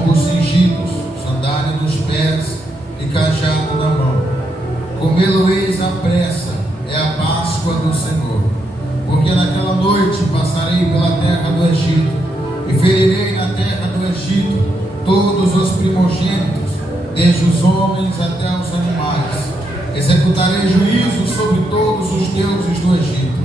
lombos cingidos, sandália nos pés e cajado na mão. Comê-lo-eis à pressa, é a Páscoa do Senhor. Porque naquela noite passarei pela terra do Egito, e ferirei na terra do Egito todos os primogênitos, desde os homens até os animais. Executarei juízo sobre todos os deuses do Egito.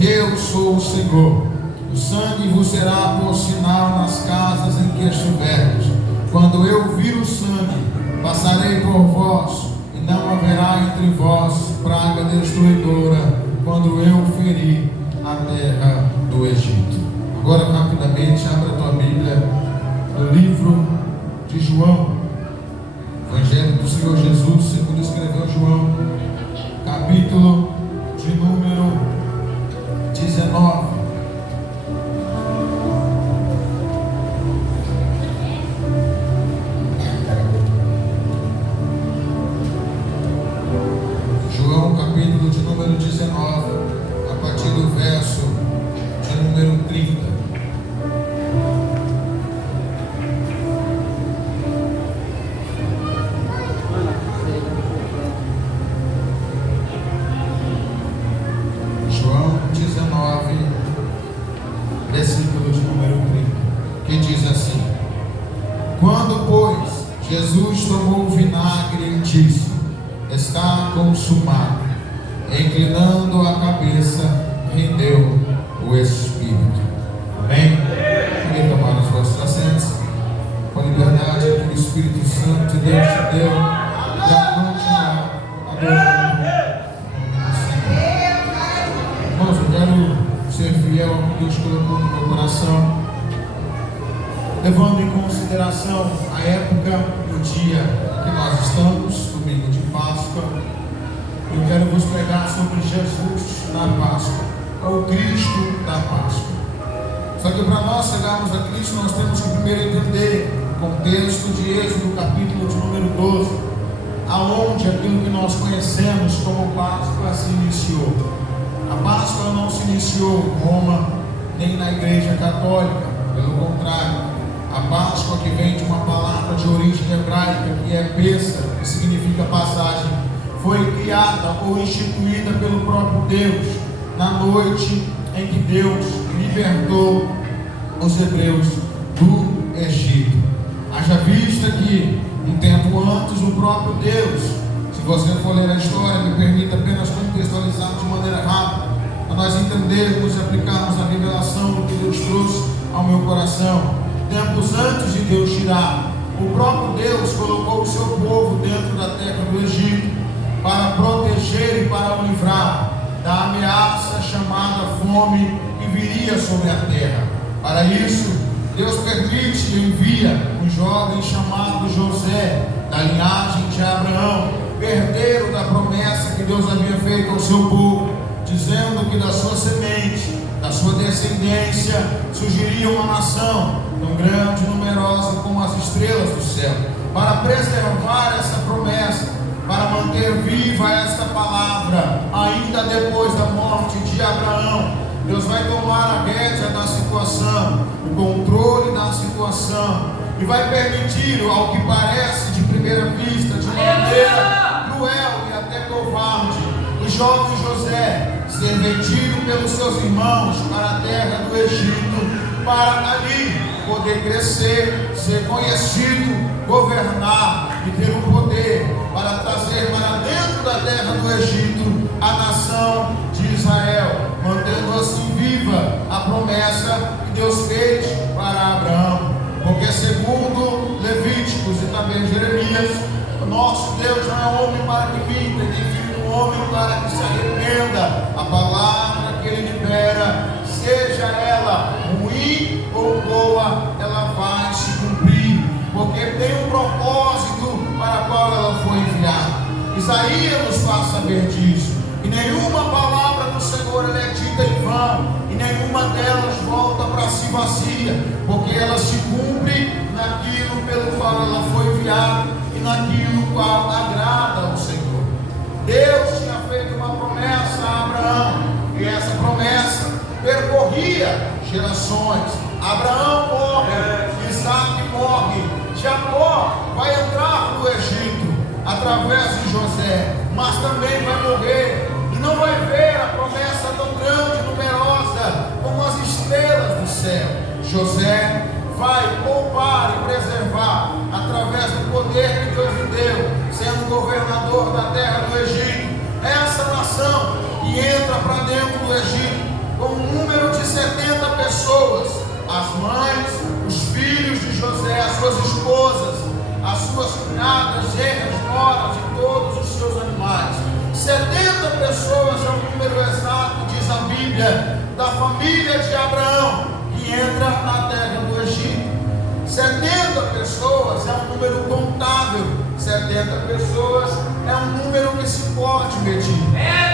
Eu sou o Senhor. O sangue vos será por sinal nas casas em que estiverdes. Quando eu vir o sangue, passarei por vós, e não haverá entre vós praga destruidora, quando eu ferir a terra do Egito. Agora, rapidamente, abra a tua Bíblia no livro de João, Evangelho do Senhor Jesus, segundo escreveu João, capítulo de número 19. João, capítulo de número 19, a partir do verso de número 30. João 19, versículo de número 30, que diz assim: Quando, pois, Jesus tomou o vinagre e disse: Está consumado, inclinando a cabeça, rendeu o Espírito. Amém? Queria tomar os vossos assentos, com a liberdade que o Espírito Santo de Deus te deu, para continuar adorando o nome do Senhor. Irmãos, eu quero ser fiel ao que Deus colocou no meu coração, levando em consideração a época e o dia que nós estamos, domingo de Páscoa. Eu quero vos pregar sobre Jesus na Páscoa, ou Cristo da Páscoa. Só que para nós chegarmos a Cristo, nós temos que primeiro entender o contexto de Êxodo, capítulo de número 12, aonde aquilo que nós conhecemos como Páscoa se iniciou. A Páscoa não se iniciou em Roma, nem na Igreja Católica, pelo contrário. A Páscoa, que vem de uma palavra de origem hebraica, que é Pessa, que significa passagem, foi criada ou instituída pelo próprio Deus, na noite em que Deus libertou os hebreus do Egito. Haja vista que, um tempo antes, o próprio Deus, se você for ler a história, me permita apenas contextualizar de maneira rápida, para nós entendermos e aplicarmos a revelação do que Deus trouxe ao meu coração. Tempos antes de Deus tirar, o próprio Deus colocou o seu povo dentro da terra do Egito para proteger e para o livrar da ameaça chamada fome que viria sobre a terra. Para isso, Deus permite e envia um jovem chamado José, da linhagem de Abraão, herdeiro da promessa que Deus havia feito ao seu povo, dizendo que da sua semente, da sua descendência, surgiria uma nação tão grande e numerosa como as estrelas do céu. Para preservar essa promessa, para manter viva esta palavra, ainda depois da morte de Abraão, Deus vai tomar a rédea da situação, o controle da situação, e vai permitir, ao que parece de primeira vista, de maneira cruel e até covarde, o jovem José ser vendido pelos seus irmãos para a terra do Egito, para ali poder crescer, ser conhecido, governar e ter o poder para trazer para dentro da terra do Egito a nação de Israel, mantendo assim viva a promessa que Deus fez para Abraão. Porque segundo Levíticos e também Jeremias, o nosso Deus não é homem para que minta, nem filho do homem para que se arrependa. A palavra que ele libera, seja ela ruim ou boa, ela vai se cumprir, porque tem um propósito para o qual ela foi enviada. Isaías nos faz saber disso, e nenhuma palavra do Senhor ela é dita em vão, e nenhuma delas volta para si vazia, porque ela se cumpre naquilo pelo qual ela foi enviada e naquilo qual agrada ao Senhor. Deus tinha feito uma promessa a Abraão, e essa promessa percorria gerações. Abraão morre, Isaac morre, José vai poupar e preservar através do poder que Deus lhe deu, sendo governador da terra do Egito, essa nação, e entra para dentro do Egito com um número de 70 pessoas, as mães, os filhos de José, as suas esposas, as suas cunhadas, genras, noras e todos os seus animais. 70 pessoas é o número exato, diz a Bíblia, da família de Abraão, que entra na terra do Egito. 70 pessoas é um número contável. 70 pessoas é um número que se pode medir.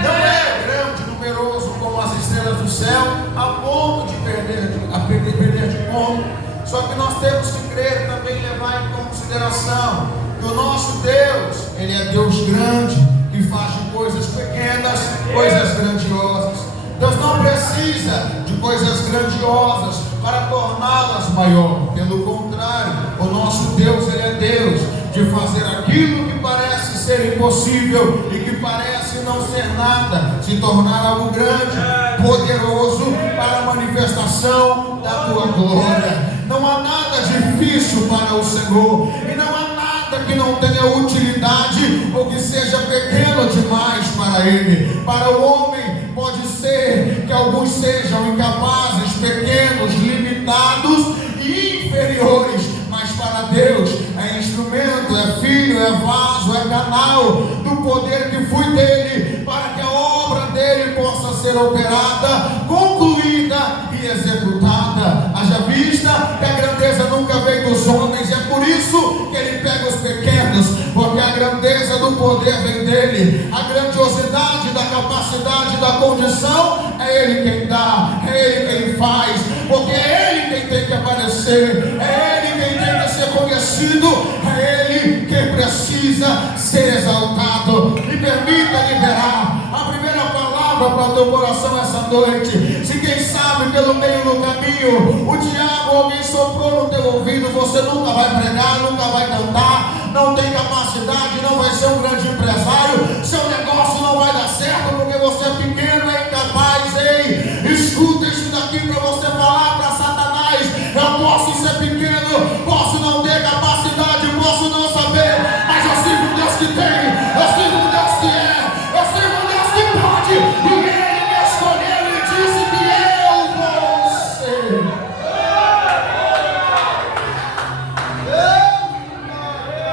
Não é grande, numeroso como as estrelas do céu, a ponto de perder de conta. Só que nós temos que crer e também levar em consideração que o nosso Deus, Ele é Deus grande, que faz de coisas pequenas, coisas grandiosas. Deus não precisa de coisas grandiosas para torná-las maior. Pelo contrário, o nosso Deus, Ele é Deus de fazer aquilo que parece ser impossível e que parece não ser nada, se tornar algo grande, poderoso para a manifestação da tua glória. Não há nada difícil para o Senhor, e não há nada que não tenha utilidade ou que seja pequeno demais para Ele. Para o homem pode ser que alguns sejam incapazes, pequenos, limitados e inferiores, mas para Deus é instrumento, é filho, é vaso, é canal do poder que flui dele, para que a obra dele possa ser operada, concluída e executada. Haja vista que a grandeza nunca veio dos homens, é por isso que ele pega os pequenos, porque a grandeza do poder vem dele, a grandiosidade da capacidade, da condição, é ele quem dá, é ele quem faz, porque é ele quem tem que aparecer, é ele quem tem que ser conhecido, é ele quem precisa ser exaltado. Me permita liberar a primeira palavra para o teu coração essa noite. Se quem sabe pelo meio do caminho o diabo alguém soprou no teu ouvido, você nunca vai pregar, nunca vai cantar, não tem capacidade, não vai ser um grande empresário, seu negócio não vai dar certo porque você é pequeno, é incapaz. Ei, escuta isso daqui para você falar para Satanás: eu posso ser pequeno, posso não ter capacidade, posso não saber, mas eu sirvo um Deus que tem, eu sirvo um Deus que é, eu sirvo um Deus que pode, e Ele me escolheu e disse que eu vou ser.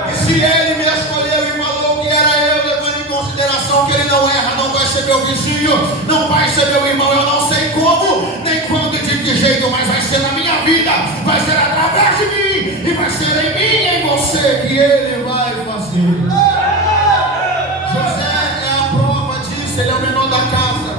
E se Ele me escolheu e falou que era eu, levando em consideração que Ele não erra, não vai ser meu vizinho, não vai ser meu irmão, eu não sei como, nem quando e de que jeito, mas vai ser na minha vida, vai ser através de mim, e vai ser em mim e em você que Ele vai fazer. José é a prova disso, ele é o menor da casa,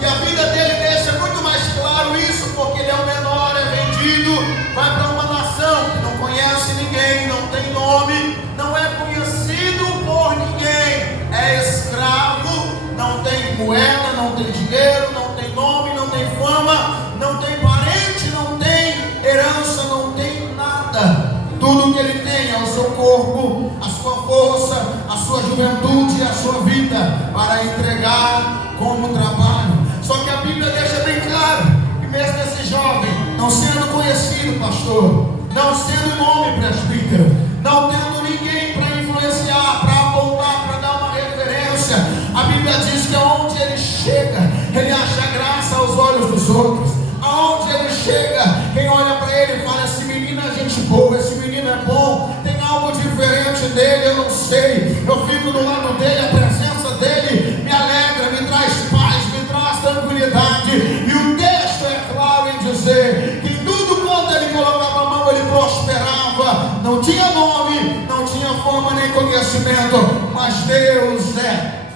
e a vida dele deixa muito mais claro isso, porque ele é o menor, é vendido, vai para uma nação que não conhece ninguém, não tem nome, não é conhecido por ninguém, é escravo, não tem moeda, não tem dinheiro, não tem nome, não tem fama, não tem parente, não tem herança, não tem nada. Tudo que ele tem é o seu corpo, a sua força, a sua juventude e a sua vida para entregar como trabalho. Só que a Bíblia deixa bem claro que mesmo esse jovem, não sendo conhecido, pastor, não sendo nome presbítero, não tendo ninguém para influenciar, para apontar, para dar uma referência, a Bíblia diz que aonde ele chega, ele acha graça aos olhos dos outros. Aonde ele chega, quem olha para ele fala: esse menino é gente boa, esse menino é bom, tem algo diferente dele, eu não sei, eu fico do lado dele, a presença dele me alegra, me traz paz, me traz tranquilidade. E o texto é claro em dizer que tudo quanto ele colocava a mão, ele prosperava, não tinha nome, não tinha fama nem conhecimento, mas Deus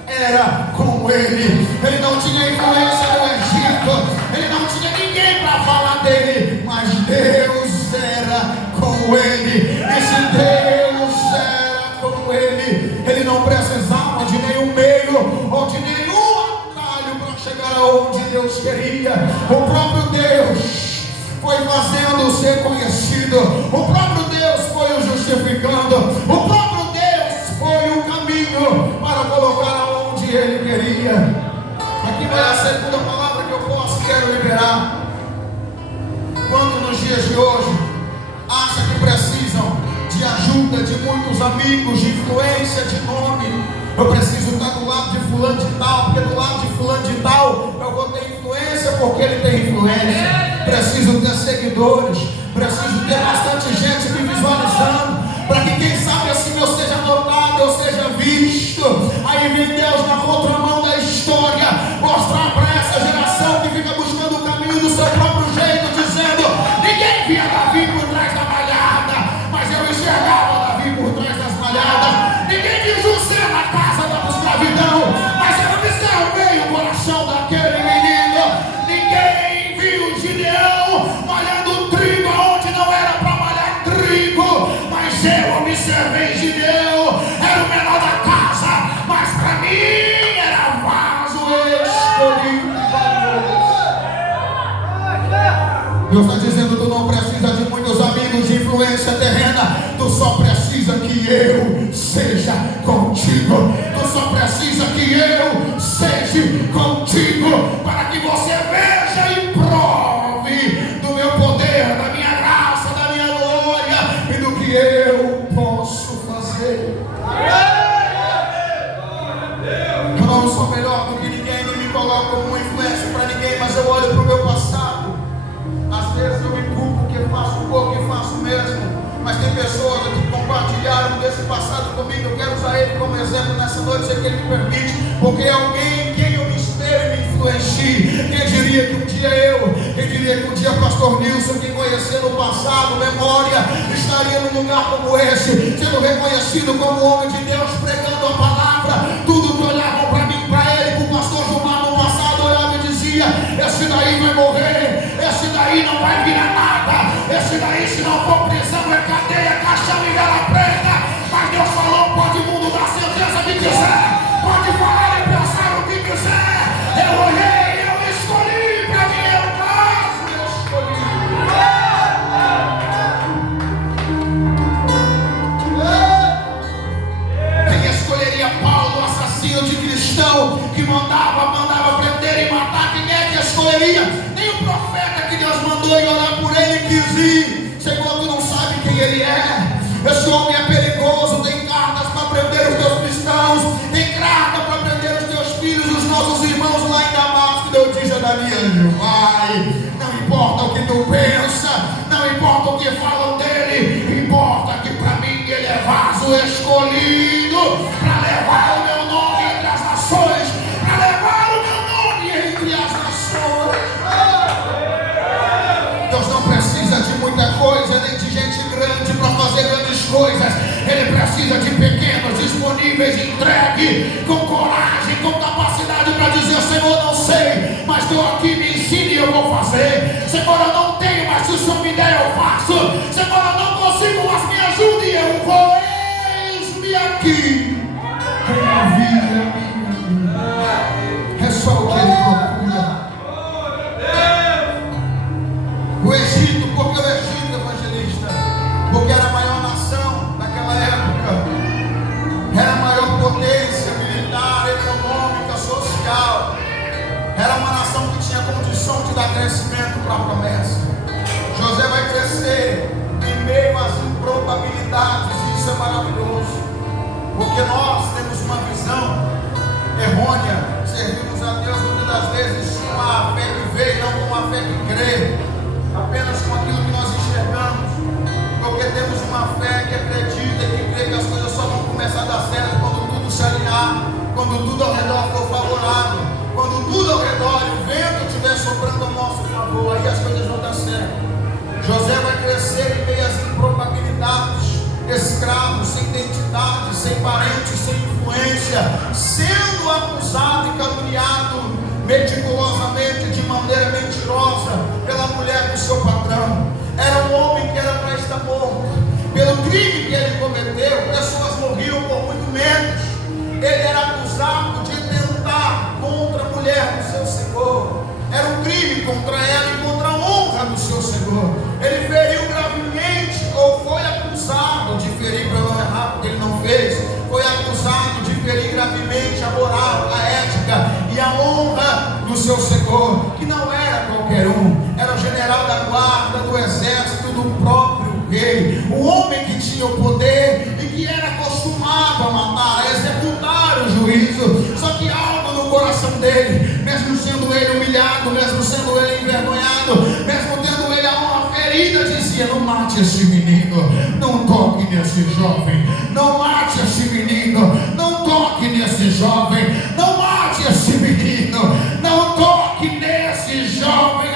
era com ele. Ele não tinha influência no Egito, ele não tinha ninguém para falar dele, mas Deus era com ele. E se Deus era com ele, ele não precisava de nenhum meio ou de nenhum atalho para chegar aonde Deus queria. O próprio Deus foi fazendo ser conhecido, o próprio Deus foi o justificando, o próprio Deus foi o caminho para colocar aonde ele queria. Aqui vai a segunda palavra que eu quero liberar. Quando ajuda de muitos amigos, de influência, de nome. Eu preciso estar do lado de fulano de tal, porque do lado de fulano de tal eu vou ter influência, porque ele tem influência. Preciso ter seguidores, preciso ter bastante gente me visualizando, para que quem sabe assim eu seja notado, eu seja visto. Aí vem Deus na contramão da história, mostrar para essa geração que fica buscando o caminho do seu próprio jeito, dizendo: ninguém via Davi por trás da malhada, mas eu enxergava Davi por trás das malhadas. Ninguém viu José na casa da escravidão, mas eu observei o coração daquele menino. Ninguém viu Gideão malhando trigo onde não era para malhar trigo, mas eu observei Gideão. Era o menor da casa, mas para mim era vaso escolhido. Deus está dizendo: tu não precisa de muitos amigos de influência terrena, tu só precisa que eu seja contigo. Tu só precisa que eu seja contigo, para que você veja e prove do meu poder, da minha graça, da minha glória e do que eu posso fazer. Eu não sou melhor do que ninguém, nem me coloco como influência para ninguém, mas eu olho para o meu passado. Às vezes eu me culpo que faço pouco e faço mesmo, mas tem pessoas que compartilharam desse passado comigo. Eu quero usar ele como exemplo nessa noite, se ele me permite, porque é alguém em quem eu me espelho e me influencie. Quem diria que um dia quem diria que um dia pastor Nilson, que conhecendo o passado, memória, estaria num lugar como esse, sendo reconhecido como homem de Deus, pregando a palavra. Tudo que olhavam para mim, para ele, para o pastor Gilmar no passado, olhava e dizia: esse daí vai morrer, esse daí não vai virar nada, esse daí, se não for prisão, é cadeia, caixão e vela preta. Mas Deus falou: pode o mundo dar certeza que quiser, pode falar e pensar o que quiser. Eu olhei, eu escolhi, para mim é o caso, eu escolhi. Quem escolheria Paulo, assassino de cristão, que mandava prender e matar? Quem é que escolheria? Nem o profeta que Deus mandou ir orar por ele quis ir. Senhor, tu não sabe quem ele é. Esse homem é perigoso, tem cartas para prender os teus cristãos, tem carta para prender os teus filhos, os nossos irmãos lá em Damasco. Deus diz a Daniel: vai, não importa o que tu pensa, não importa o que falam dele, importa que para mim ele é vaso escolhido para levar o meu nome entre as nações, para levar o meu nome entre as nações. Deus não precisa de muita coisa, nem de gente grande para fazer grandes coisas. Ele precisa de pequenos, disponíveis, entregue, com coragem, com capacidade para dizer: Senhor, não sei, mas estou aqui, me ensine e eu vou fazer. Senhor, eu não tenho, mas se o Senhor me der, eu faço. Senhor, eu não consigo, mas me ajude e eu vou. Eis-me aqui. Envia-me. É só o que ele procura. O Egito, porque o Egito, evangelista, porque era a maior nação naquela época, era a maior potência militar, econômica, social, era uma nação que tinha condição de dar crescimento para a promessa. José vai crescer em meio às improbabilidades, e isso é maravilhoso, porque nós temos uma visão errônea, servimos a Deus muitas das vezes com a fé que vê, não com a fé que crê, apenas com aquilo que nós enxergamos, porque temos uma fé que acredita e que crê que as coisas só vão começar a dar certo quando tudo se alinhar, quando tudo ao redor for favorável, quando tudo ao redor e o vento estiver soprando a nosso favor, aí as coisas vão dar certo. José vai crescer em meio às improbabilidades, escravo, sem identidade, sem parente, sem influência, sendo acusado e caluniado meticulosamente, de maneira mentirosa, pela mulher do seu patrão. Era um homem que era para estar morto. Pelo crime que ele cometeu, pessoas morriam por muito menos. Ele era acusado de tentar contra a mulher do seu senhor. Era um crime contra ela e contra a honra do seu senhor. Ele feriu gravemente, ou foi acusado de ferir, para não errar, porque ele não fez. Foi acusado de ferir gravemente a moral, a ética e a honra do seu senhor, que não era qualquer um, era o general da guarda, do exército, do próprio rei, o homem que tinha o poder nesse jovem, não mate esse menino, não toque nesse jovem, não mate esse menino, não toque nesse jovem.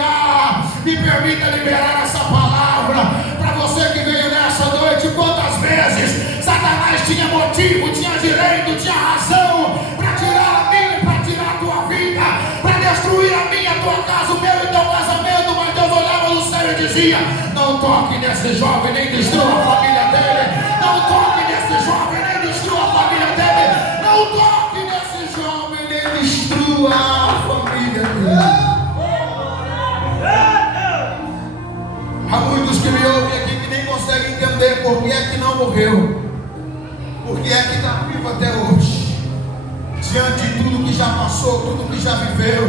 Me permita liberar essa palavra para você que veio nessa noite. Quantas vezes Satanás tinha motivo, tinha direito, tinha razão para tirar a minha, para tirar a tua vida, para destruir a minha, a tua casa, o meu e teu casamento, mas Deus olhava no céu e dizia: não toque nesse jovem, nem destrua a família dele, não toque nesse jovem, nem destrua a família dele, não toque nesse jovem, nem destrua a família dele. Há muitos que me ouvem aqui que nem conseguem entender por que é que não morreu, por que é que está vivo até hoje, diante de tudo que já passou, tudo que já viveu,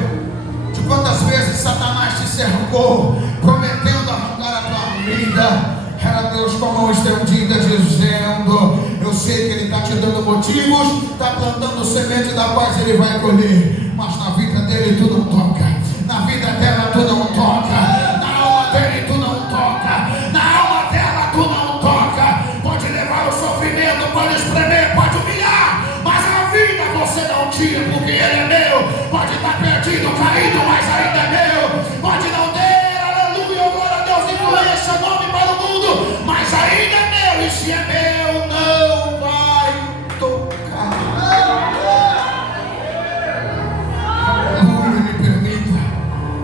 de quantas vezes Satanás te cercou, prometendo arrancar a tua vida. Era Deus com a mão estendida dizendo: eu sei que Ele está te dando motivos, está plantando semente da qual Ele vai colher, mas na vida dele tu não toca, na vida dela tu não toca, na alma dele tu não toca, na alma dela tu não toca. Pode levar o sofrimento, pode espremer, pode humilhar, mas a vida você não tira, porque Ele é meu. Pode estar perdido, caído, mas ainda é meu. Pode não ter, aleluia, glória a Deus, influência, nome para o mundo, mas ainda é meu. E se é meu, não vai tocar. Aleluia. Me permita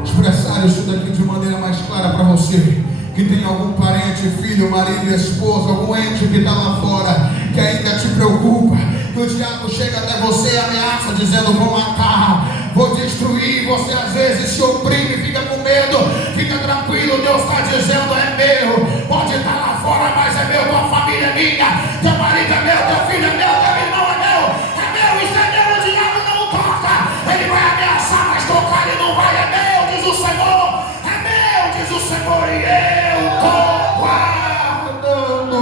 expressar isso daqui de maneira mais clara para você que tem algum parente, filho, marido, esposa, algum ente que está lá fora, que ainda te preocupa, que o diabo chega até você e ameaça dizendo: vou matar, vou destruir. Você às vezes se oprime, fica com medo. Fica tranquilo, Deus está dizendo: é meu. Pode estar lá fora, mas é meu. Tua família é minha, teu marido é meu, teu filho é meu, teu irmão é meu. É meu, isso é meu. O diabo não toca, ele vai ameaçar, mas tocar ele não vai. É meu, diz o Senhor. É meu, diz o Senhor, e eu estou guardando.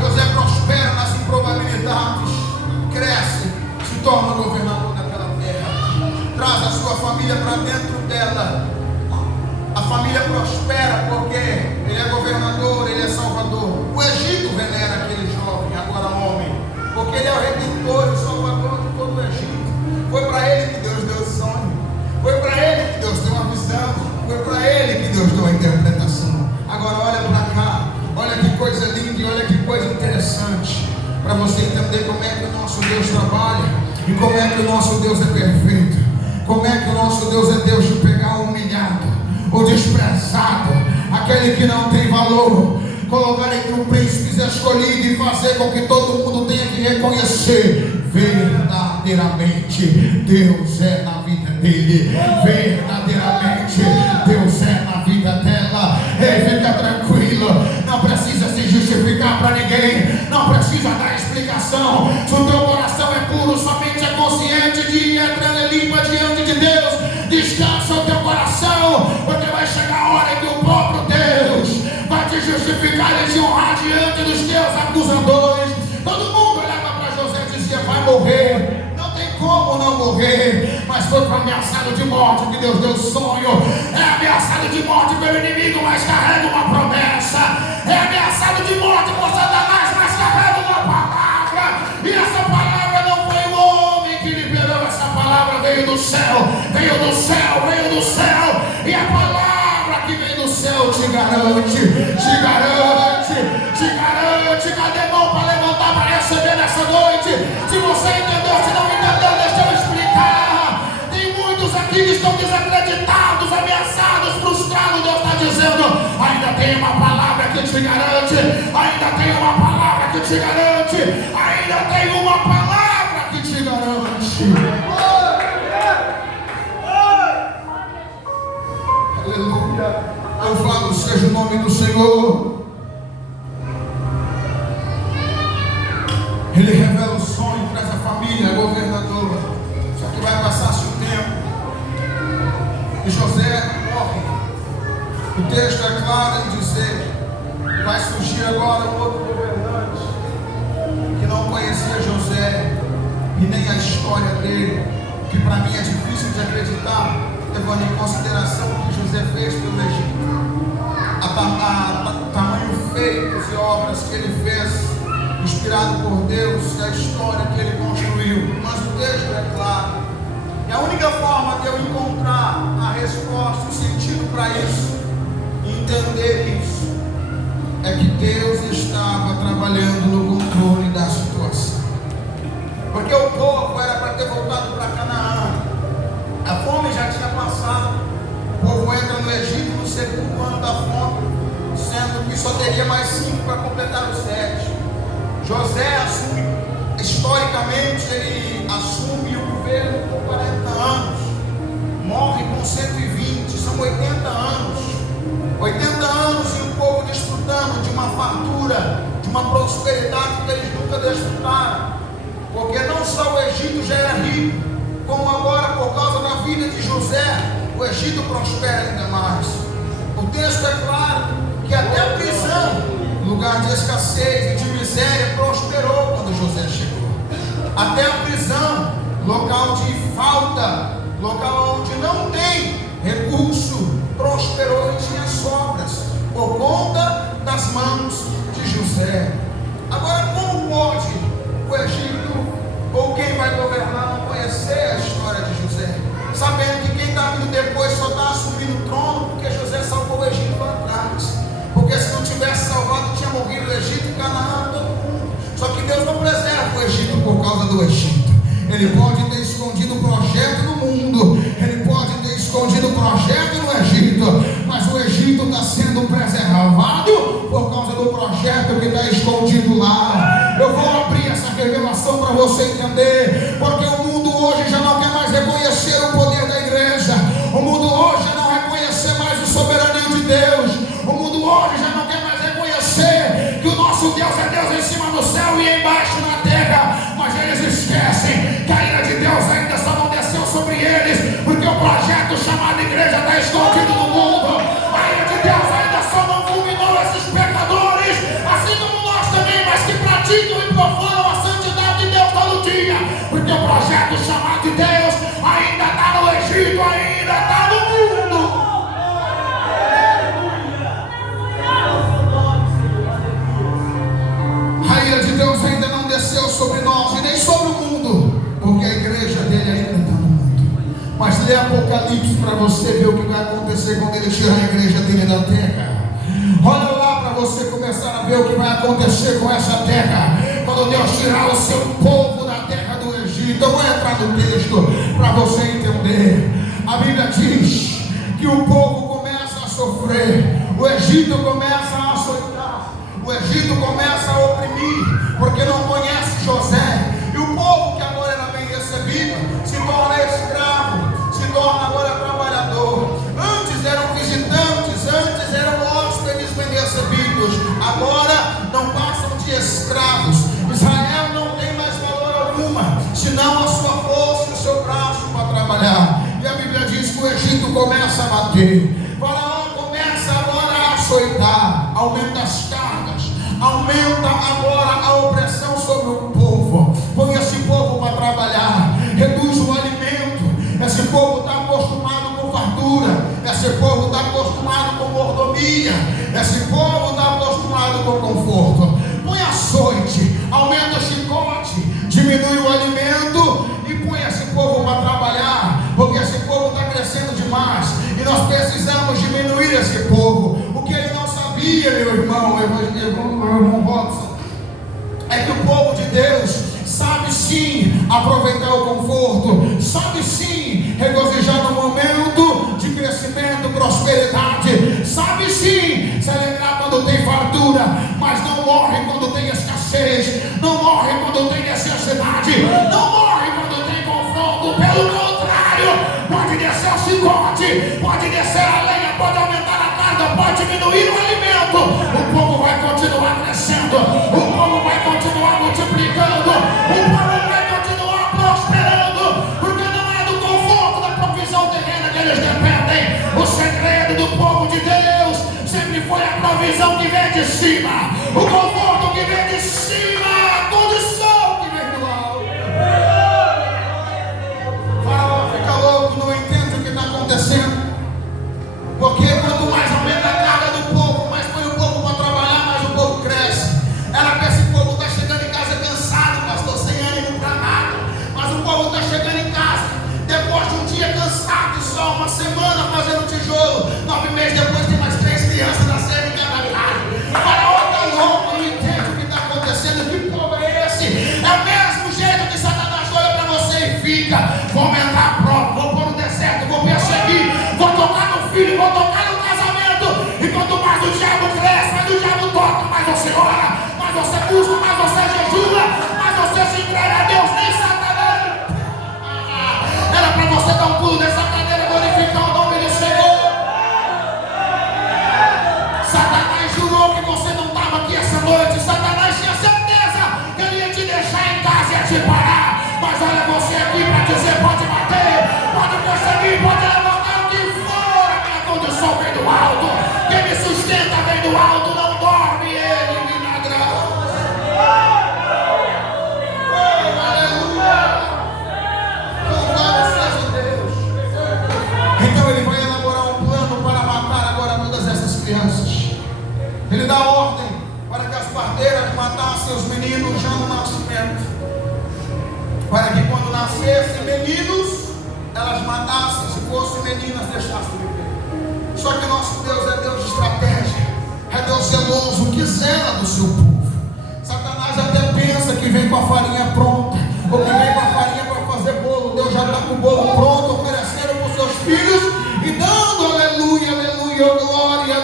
José prospera nas improbabilidades, cresce, se torna governador daquela terra, traz a sua família para dentro dela. A família prospera porque ele é governador, ele é salvador. O Egito venera aquele jovem, agora homem, porque ele é o redentor e o salvador de todo o Egito. Foi para ele que Deus deu o sonho, foi para ele que Deus deu uma visão, foi para ele que Deus deu a interpretação. Agora olha para cá, olha que coisa linda e olha que coisa interessante, para você entender como é que o nosso Deus trabalha e como é que o nosso Deus é perfeito, como é que o nosso Deus é Deus de pegar o humilhado, o desprezado, aquele que não tem valor, colocar entre os príncipes escolhidos e fazer com que todo mundo tenha que reconhecer: verdadeiramente Deus é na vida dele, verdadeiramente Deus é na vida dela. Ei, fica tranquilo, não precisa se justificar para ninguém, não precisa dar explicação. Se o teu coração é puro, somente é consciente de entrar e limpa diante de Deus, descansa o teu coração, porque vai chegar a hora em que o próprio Deus vai te justificar e te honrar diante dos teus acusadores. Todo mundo olhava para José e dizia: vai morrer, não tem como não morrer. Mas foi para ameaçado de morte que Deus deu o sonho. É ameaçado de morte pelo inimigo, mas carrega uma promessa. É ameaçado de morte por Satanás, mas carrega uma palavra. E essa palavra não foi o homem que liberou, essa palavra veio do céu, veio do céu, veio do céu. E a palavra que vem do céu te garante, te garante, te garante. Cadê mão para levantar, para receber nessa noite? Se você entendeu, se não entendeu, deixa eu explicar. Tem muitos aqui que estão desacreditados, ameaçados, frustrados. Deus está dizendo: ainda tem uma palavra que te garante, ainda tem uma palavra que te garante, ainda tem uma palavra que te garante. Aleluia. Louvado seja o nome do Senhor. Ele revela o sonho, traz a família, governador. Só que vai passar-se o tempo e José morre. O texto é claro em dizer: vai surgir agora um outro governante que não conhecia José e nem a história dele, que para mim é difícil de acreditar, levando em consideração o que José fez pelo Egito. feitos e obras que ele fez, inspirado por Deus, e a história que ele construiu. Mas o texto é claro. E a única forma de eu encontrar a resposta, o sentido para isso, entender isso, é que Deus estava trabalhando no controle da situação. Porque o povo era para ter voltado para Canaã. A fome já tinha passado. O povo entra no Egito no segundo ano da fome, sendo que só teria mais 5 para completar os 7. José assume, historicamente, ele assume o governo por 40 anos. Morre com 120, são 80 anos. 80 anos e o povo desfrutando de uma fartura, de uma prosperidade que eles nunca desfrutaram. Porque não só o Egito já era rico, como agora, por causa da vida de José, o Egito prospera ainda mais. O texto é claro que até a prisão, lugar de escassez e de miséria, prosperou quando José chegou. Até a prisão, local de falta, local onde não tem recurso, prosperou e tinha sobras, por conta das mãos de José. Agora, como pode o Egito, ou quem vai governar, não conhecer a história de José, sabendo que quem está vindo depois só está assumindo o trono porque José salvou o Egito lá atrás? Porque se não tivesse salvado, tinha morrido o Egito e Canaã, todo mundo. Só que Deus não preserva o Egito por causa do Egito. Ele pode ter escondido o projeto no mundo, ele pode ter escondido o projeto no Egito, mas o Egito está sendo preservado por causa do projeto que está escondido lá. Eu vou abrir essa revelação para você entender, porque o mundo hoje já não quer mais reconhecer o poder da igreja, o mundo hoje já não reconhecer mais o soberano de Deus, o mundo hoje já não quer mais reconhecer que o nosso Deus é Deus em cima do céu e embaixo na terra, mas eles esquecem que a ira de Deus ainda só não desceu sobre eles, porque o projeto chamado igreja está escondido no mundo. A ira de Deus ainda só não fulminou esses pecadores, assim como nós também, mas que praticam e profanam a santidade de Deus todo dia, porque o projeto chamado de Deus ainda está no Egito, ainda está no mundo. A ira de Deus ainda não desceu sobre nós e nem sobre o mundo, porque a igreja dele ainda está no mundo. Mas lê Apocalipse para você ver o que vai acontecer quando ele tirar a igreja dele da terra. Olha lá para você começar a ver o que vai acontecer com essa terra quando Deus tirar o seu povo da terra do Egito. Eu vou entrar no texto para você entender. A Bíblia diz que o povo começa a sofrer, o Egito começa a açoitar, o Egito começa a oprimir, porque não conhece José. E o povo que agora era bem recebido se torna escravo, se torna agora trabalhador. Antes eram visitantes, antes eram hóspedes bem recebidos, agora não passam de escravos. Israel não tem mais valor alguma, senão a sua força e o seu braço para trabalhar. E a Bíblia diz que o Egito começa a bater, Faraó começa agora a açoitar, aumenta as cargas, aumenta agora a opressão sobre o povo, põe esse povo para trabalhar, reduz o alimento. Esse povo está acostumado com fartura, esse povo está acostumado com mordomia, esse povo está acostumado com conforto. Põe açoite, aumenta o chicote, diminui o alimento e põe esse povo para trabalhar, porque esse povo está crescendo demais e nós precisamos diminuir esse povo. O que ele não sabia, meu irmão Robson, é que o povo de Deus sabe sim aproveitar o conforto, sabe sim regozijar no momento de crescimento, prosperidade, sabe sim celebrar quando tem fartura, mas não morre quando tem escassez, não morre quando tem necessidade, não morre quando tem confronto. Pelo contrário, pode descer o chicote, pode descer a lenha, pode aumentar a carga, pode diminuir o alimento, o povo vai continuar crescendo, o povo vai continuar multiplicando, o povo vai continuar prosperando, porque não é do conforto da provisão terrena que eles dependem. O segredo do povo de Deus sempre foi a provisão que vem de cima, o conforto que vem de cima, a condição que vem do alto. Faraó fica louco, não entende o que está acontecendo, porque quanto mais aumenta a carga do povo, mais põe o povo para trabalhar, mais o povo pulo dessa cadeira, glorificar o nome do Senhor. Satanás jurou que você não estava aqui essa noite. Satanás tinha certeza que ele ia te deixar em casa e ia te parar. Mas olha você aqui para dizer: pode bater, pode perseguir, pode levantar o que for. A minha condição vem do alto. Quem me sustenta vem do alto. Não dorme ele, me ladrão. Então ele vai elaborar um plano para matar agora todas essas crianças. Ele dá ordem para que as parteiras matassem os meninos já no nascimento, para que quando nascessem meninos, elas matassem, se fossem meninas, deixassem viver. Só que nosso Deus é Deus de estratégia, é Deus zeloso, que zela do seu povo. Satanás até pensa que vem com a farinha pronta, ou que vem com a farinha para fazer bolo. Deus já está com o bolo pronto, oferecendo para os seus filhos e dando aleluia, aleluia,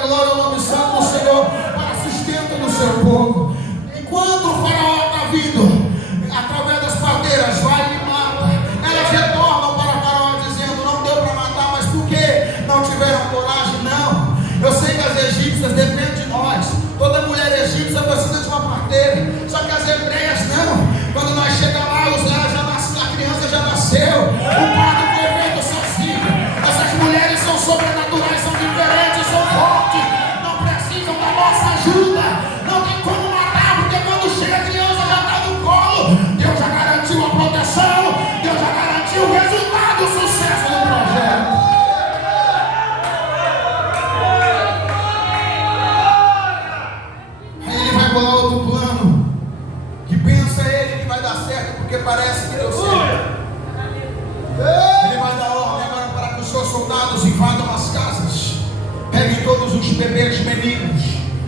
glória ao nome santo do Senhor, para sustento do seu povo. Enquanto o faraó está vindo, através das parteiras, vai e mata. Elas retornam para o faraó dizendo: não deu para matar, mas por que não tiveram coragem? Não, eu sei que as egípcias dependem de nós. Toda mulher egípcia precisa de uma parteira, só que as hebreias não. Quando nós chegamos lá, a criança já nasceu, o parto foi feito sozinho. Essas mulheres são sobrenaturais, são diferentes, são fortes, não precisam da nossa ajuda. Não tem como matar, porque quando chega a criança já está no colo. Deus já garantiu a proteção, Deus já garantiu o resultado, o sucesso do projeto. Aí ele vai bolar outro plano, que pensa ele que vai dar certo, porque parece que deu certo. Ele vai dar ordem agora para que os seus soldados invadam as casas, peguem todos os bebês meninos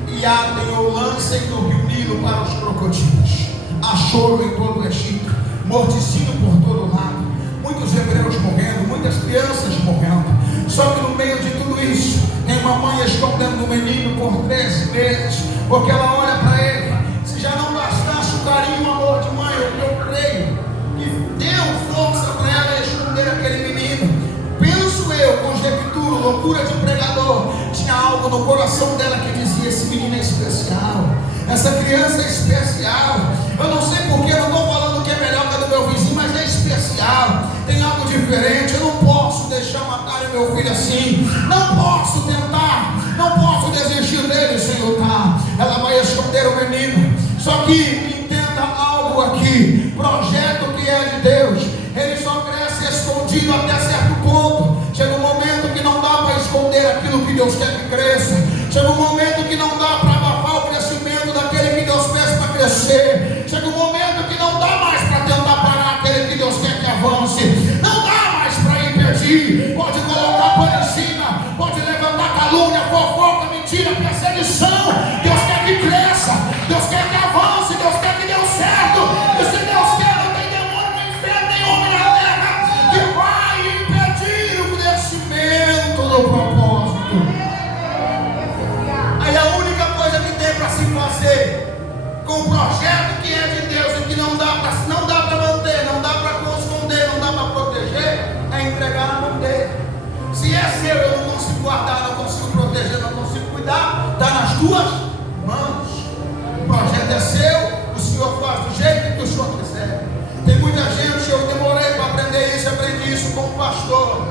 e atem ou lancem no rio Nilo para os crocodilos. Há choro em todo o Egito, morticínio por todo lado, muitos hebreus morrendo, muitas crianças morrendo. Só que no meio de tudo isso, tem uma mãe escondendo o menino por 13 meses, porque ela olha para ele. Se já não bastasse o carinho, o amor de mãe, eu creio que deu força para ela esconder aquele menino. Penso eu, conjecturo, loucura de pregador, tinha algo no coração dela que dizia: esse menino é especial, essa criança é especial. Eu não sei porque, eu não estou falando que é melhor que a do meu vizinho, mas é especial, tem algo diferente. Eu não posso deixar matarem meu filho assim, não posso tentar, não posso desistir dele sem lutar. Ela vai esconder o menino. Só que entenda algo aqui: projeto que é de Deus, ele só cresce escondido até certo ponto. Chega um momento que não dá para esconder aquilo que Deus quer que cresça. Chega um momento que não dá para abafar o crescimento daquele que Deus pede para crescer. Chega um momento que não dá mais para tentar parar aquele que Deus quer que avance. Não dá mais para impedir. Pode colocar pano em cima, pode levantar calúnia, fofoca, mentira, perseguição. Deus quer que cresça, Deus quer que avance, Deus quer que dê certo. E se Deus quer, não tem demônio no inferno, nem homem na terra que vai impedir o crescimento do propósito. Aí a única coisa que tem para se fazer com o projeto que é de Deus e que não dá para manter, não dá para esconder, não dá para proteger, é entregar na mão dele. Se é seu, eu não consigo guardar, não consigo proteger, não consigo cuidar, está nas tuas mãos. O projeto é seu, o Senhor faz do jeito que o Senhor quiser. Tem muita gente, eu demorei para aprender isso, aprendi isso como pastor,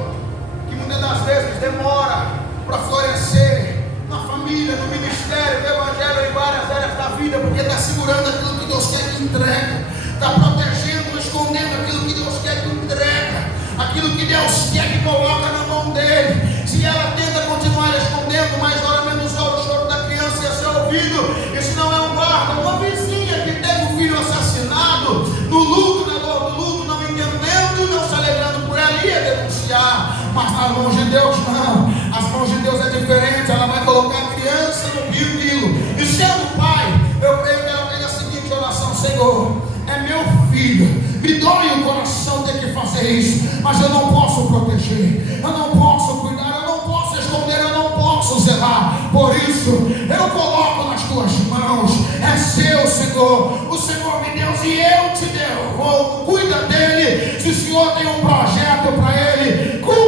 que muitas das vezes demora para florescer na família, no ministério, no evangelho, em várias áreas da vida, porque está segurando aquilo que Deus quer que entregue, está protegendo, escondendo aquilo que Deus quer que entrega, aquilo que Deus quer que coloca na mão dele. Se ela tenta continuar escondendo, mais hora menos hora o choro da criança ia ser ouvido. Isso não é um guarda, uma vizinha que teve um filho assassinado, no luto, na dor do luto, não entendendo, não se alegrando por ela, ia denunciar. Mas nas mãos de Deus não, as mãos de Deus é diferente. Ela vai colocar a criança no rio Nilo, e sendo pai, eu creio que ela fez a seguinte oração: Senhor, é meu filho, me dói o coração ter que fazer isso, mas eu não posso proteger, eu não posso cuidar, eu não posso esconder, eu não posso zelar. Por isso eu coloco nas tuas mãos, é seu, Senhor. O Senhor me deu e eu te devolvo. Cuida dele. Se o Senhor tem um projeto para ele, cuida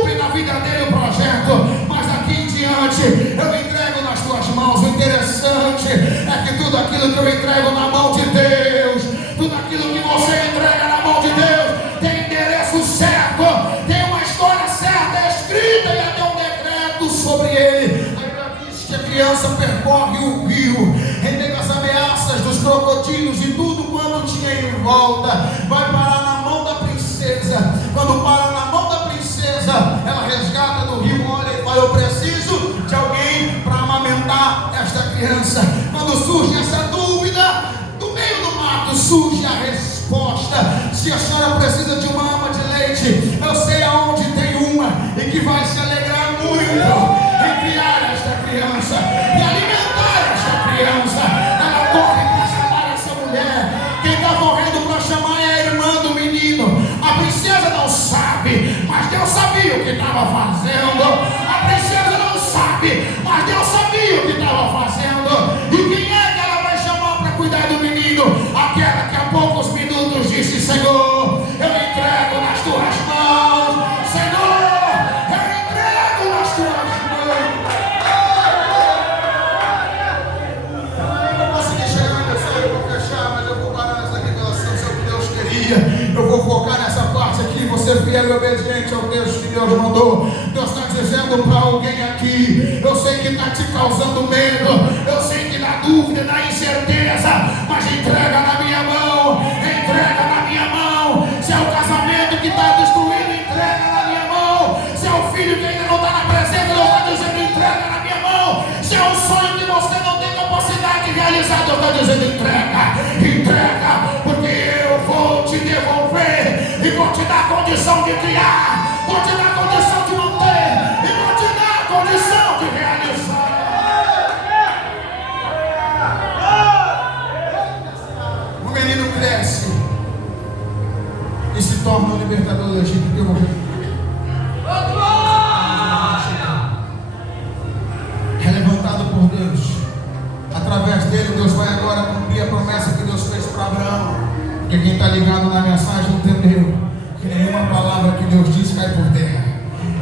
que tudo aquilo que eu entrego na mão de Deus, tudo aquilo que você entrega na mão de Deus, tem endereço certo, tem uma história certa escrita e até um decreto sobre ele. A Bíblia diz que a criança percorre o rio em meio às ameaças dos crocodilos e tudo quanto tinha em volta, vai parar na mão da princesa. Quando para na mão da princesa, ela resgata do rio, olha e fala: eu preciso de alguém para amamentar esta criança. Quando surge essa dúvida, do meio do mato surge a resposta. Se a senhora precisa de uma ama de leite, eu sei aonde tem uma e que vai se alegrar muito em criar esta criança e alimentar esta criança. Ela corre para chamar essa mulher. Quem está correndo para chamar é a irmã do menino. A princesa não sabe, mas Deus sabia o que estava fazendo. A princesa não sabe, mas Deus sabia o que estava fazendo. E quem é que ela vai chamar para cuidar do menino? Aquela que há poucos minutos disse: Senhor, eu entrego nas tuas mãos. Senhor, eu entrego nas tuas mãos. Eu não consegui chegar nessa hora, eu vou fechar, mas eu vou parar nessa revelação sobre o que Deus queria. Eu vou focar nessa parte aqui. Você fiel e obediente ao Deus que Deus mandou. Deus está dizendo para alguém aqui: eu sei que está te causando medo, eu sei que dá dúvida, dá incerteza, mas entrega na minha mão, entrega na minha mão. Se é o casamento que está destruído, entrega na minha mão. Se é o filho que ainda não está na presença, Deus está dizendo: entrega na minha mão. Se é um sonho que você não tem capacidade de realizar, Deus está dizendo: entrega, entrega, porque eu vou te devolver e vou te dar condição de criar, vou te dar condição de manter e vou te dar condição de realizar. O menino cresce e se torna o libertador do Egito. Que eu vou ver. É levantado por Deus. Através dele, Deus vai agora cumprir a promessa que Deus fez para Abraão. Porque quem está ligado na mensagem entendeu que nenhuma palavra que Deus disse cai por terra,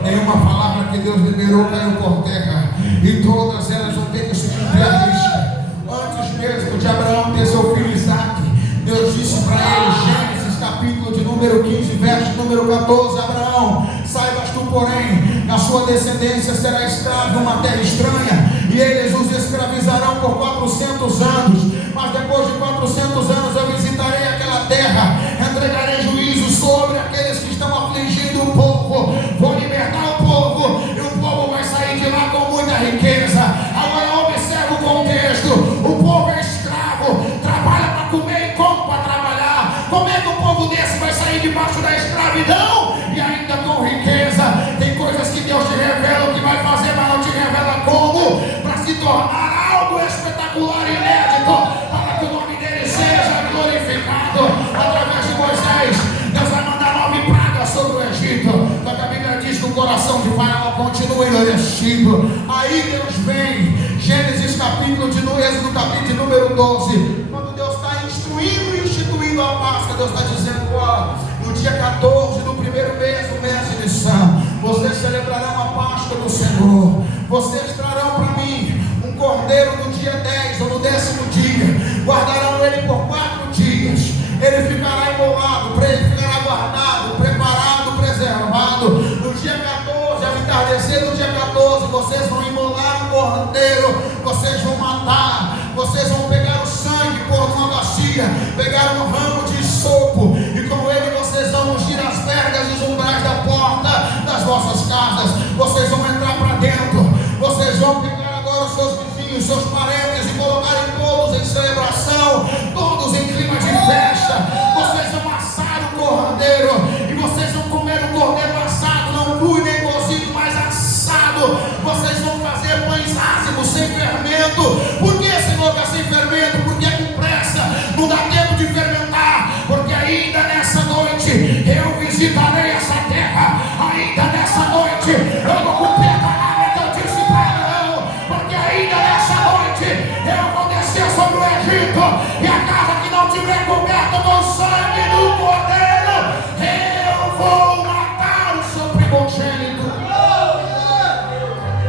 nenhuma palavra que Deus liberou caiu por terra, e todas elas vão ter que se cumprir à risca. Antes mesmo de Abraão ter seu filho Isaac, Deus disse para ele, Gênesis capítulo de número 15, verso número 14: Abraão, saibas tu, porém, a sua descendência será escrava numa terra estranha, e eles os escravizarão por 400 anos, mas depois de 400 anos eu visitarei aquela terra, entregarei juízo sobre aqueles que estão afligindo o povo, vou libertar o povo, e o povo vai sair de lá com muita riqueza. Agora observa o contexto: o povo é escravo, trabalha para comer e come para trabalhar. Como é que um povo desse vai sair debaixo da escravidão e ainda com riqueza? Tem coisas que Deus te revela o que vai fazer, mas não te revela como, para se tornar algo espetacular e inédito, para que o nome dele seja glorificado. Através de Moisés, Deus vai mandar 9 pragas sobre o Egito, só que a Bíblia diz que o coração de Faraó continua endurecido. Aí Deus vem, Gênesis capítulo de Êxodo capítulo de número 12, quando Deus está instruindo e instituindo a Páscoa, Deus está dizendo: ó, no dia 14 do primeiro mês, o mês de Nissan, vocês celebrarão a Páscoa do Senhor. Vocês trarão para mim um cordeiro no dia 10 ou no 10º dia, guardarão ele por 4 dias, ele ficará imolado, ele ficará guardado, preparado, preservado. No dia 14, ao entardecer do dia 14, vocês vão imolar o cordeiro, vocês vão matar, vocês vão pegar o sangue, pôr numa bacia, pegar um ramo de sopo, e com ele vocês vão ungir as vergas e os umbrais da porta das vossas casas. Vocês vão entrar para dentro, vocês vão pegar agora os seus vizinhos, seus parentes, e colocarem todos em celebração, todos em clima de festa. Vocês vão assar o cordeiro, e vocês vão comer o cordeiro assado, não cru nem cozido, mas assado. Vocês vão fazer pães ácidos, sem fermento. Por que, Senhor, que é sem fermento? Porque é com pressa, não dá tempo de fermentar. Porque ainda nessa noite eu visitarei essa terra, ainda nessa noite eu vou cumprir a palavra que eu disse para Abraão, porque ainda nessa noite eu vou descer sobre o Egito, e a casa que não tiver coberta com sangue do cordeiro, eu vou matar o seu primogênito.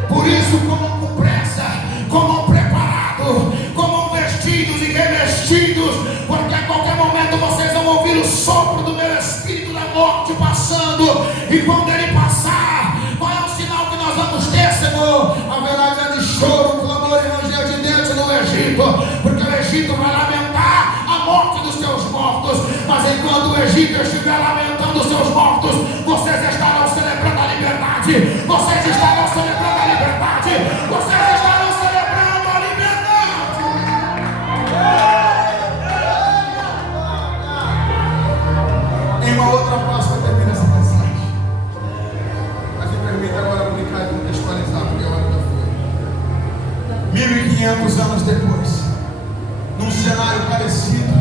Por isso, como com pressa, como preparado, como vestido porque o Egito vai lamentar a morte dos seus mortos, mas enquanto o Egito estiver lamentando os seus mortos, vocês estarão celebrando a liberdade, vocês estarão celebrando a liberdade, vocês estarão celebrando a liberdade. Em uma outra Páscoa termina essa mensagem, mas me permita agora aplicar e contextualizar, porque a hora já foi. 1500 anos depois, num cenário parecido,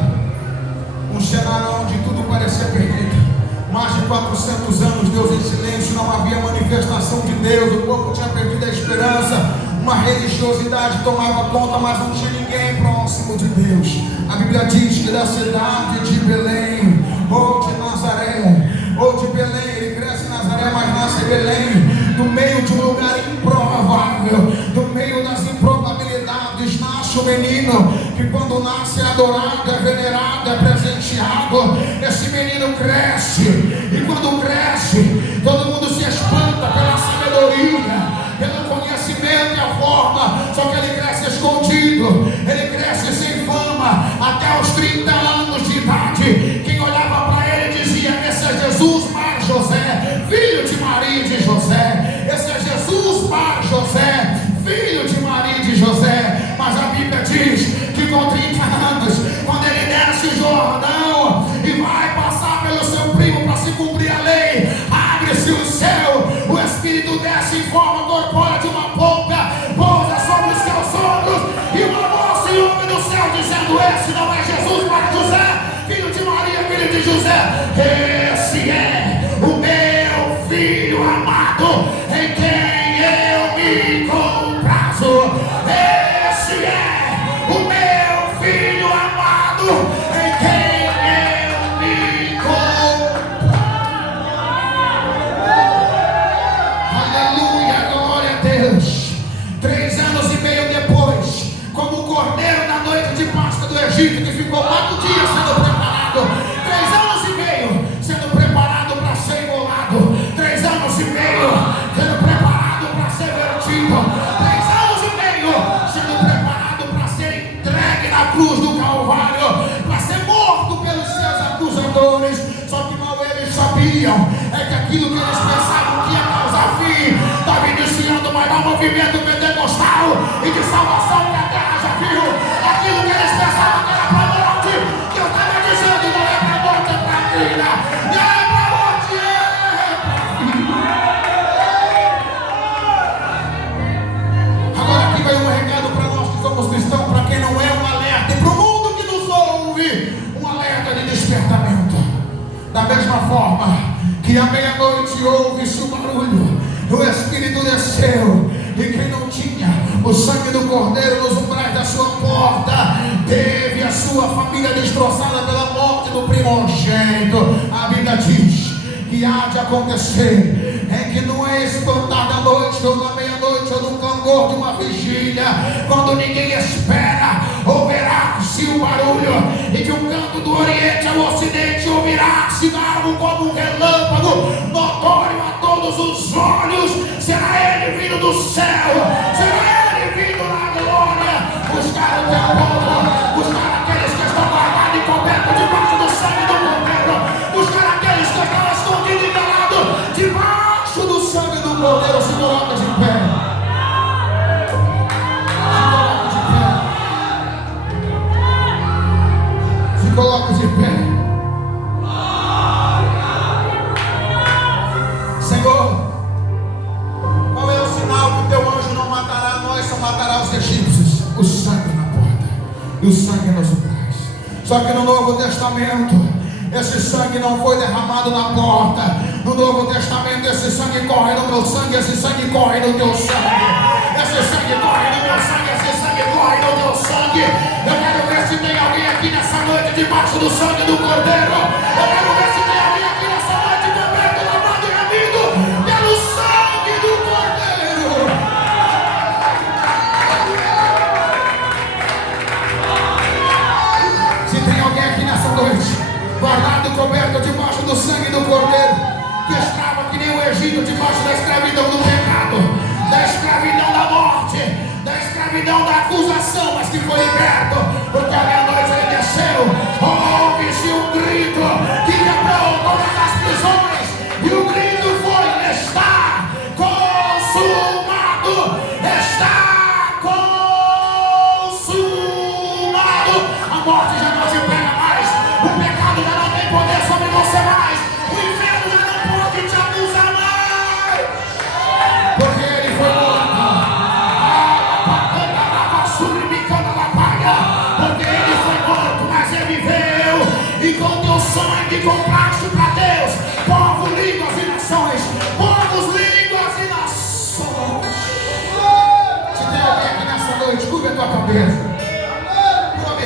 um cenário onde tudo parecia perdido, mais de 400 anos, Deus em silêncio, não havia manifestação de Deus, o povo tinha perdido a esperança, uma religiosidade tomava conta, mas não tinha ninguém próximo de Deus. A Bíblia diz que da cidade de Belém, ou de Nazaré, ou de Belém, ele cresce em Nazaré, mas nasce em Belém, no meio de um lugar improvável, no meio das improbabilidades, nasce um menino, que quando nasce é adorado, é venerado, é presenteado. Esse menino cresce, e quando cresce, todo mundo se espanta pela sabedoria, pelo conhecimento e a forma, só que ele cresce escondido, ele cresce sem fama, até os 30 anos de idade. Quem olhava para ele dizia: esse é Jesus Bar José, filho de Maria e de José. Esse é Jesus Bar José, filho de Maria e de José. Mas a Bíblia diz que com 30 anos, quando ele desce o Jordão e vai passar pelo seu primo para se cumprir a lei, abre-se o céu, o Espírito desce em forma corpórea de uma pomba, pousa sobre os seus ombros, e uma voz se ouve do céu dizendo: esse não é Jesus Bar José, filho de Maria, filho de José. Esse é o meu filho amado, em quem eu me comprazo. Esse é o meu filho amado, em quem eu me comprazo. Aleluia, glória a Deus. 3 anos e meio depois, como o cordeiro na noite de Páscoa do Egito, que ficou 4 dias sendo preparado, 3 anos e meio sendo preparado para ser imolado, 3 anos e meio sendo preparado para ser vertido, 3 anos e meio sendo preparado para ser entregue na cruz do Calvário, para ser morto pelos seus acusadores. Só que mal eles sabiam é que aquilo que eles pensavam que ia causar fim estava iniciando o maior movimento pentecostal e de salvação que a terra já viu. Aquilo que eles pensavam que era para a morte, que eu estava dizendo, não é para a morte, é para a vida. E é para a morte, é para a vida. Agora aqui vai um recado para nós que somos cristãos, para quem não é, um alerta, e para o mundo que nos ouve, um alerta de despertamento. Da mesma forma que à meia-noite ouve-se o barulho, o Espírito desceu, e quem não tinha o sangue do Cordeiro nos umbrais da sua porta, teve a sua família destroçada pela morte do primogênito. A Bíblia diz que há de acontecer é que não é espantada a noite, ou na meia-noite, ou no clamor de uma vigília, quando ninguém espera, ouvirá-se o barulho, e de um canto do oriente ao ocidente ouvirá-se algo como um relâmpago, notório a todos os olhos. Será ele vindo do céu, será ele vindo na glória, buscar o teu povo, buscar aqueles que estão guardados e cobertos debaixo do sangue do Cordeiro, buscar aqueles que estão escondidos e enganados debaixo do sangue do Cordeiro. Se coloca de pé, se coloca de pé. Senhor, qual é o sinal que o teu anjo não matará nós, só matará os egípcios? O sangue na porta e o sangue nos umbrais. Só que no Novo Testamento, esse sangue não foi derramado na porta. No Novo Testamento, esse sangue corre no meu sangue, esse sangue corre no teu sangue, esse sangue corre no meu sangue, esse sangue corre no teu sangue. Eu quero ver se tem alguém aqui nessa noite debaixo do sangue do Cordeiro. Eu quero ver se tem alguém aqui nessa noite coberto, lavado e remido pelo sangue do Cordeiro. Se tem alguém aqui nessa noite guardado e coberto debaixo do sangue do Cordeiro, que estava que nem o Egito debaixo da escravidão do pecado, da escravidão da morte, da escravidão da acusação, mas que foi liberto morte já não te pega mais, o pecado já não tem poder sobre você mais, o inferno já não pode te abusar mais, porque ele foi morto. Porque ele foi morto, mas ele viveu, e com teu sangue compraste para Deus povo, línguas e nações, povos, línguas e nações. Se tem alguém aqui nessa noite, curva a tua cabeça.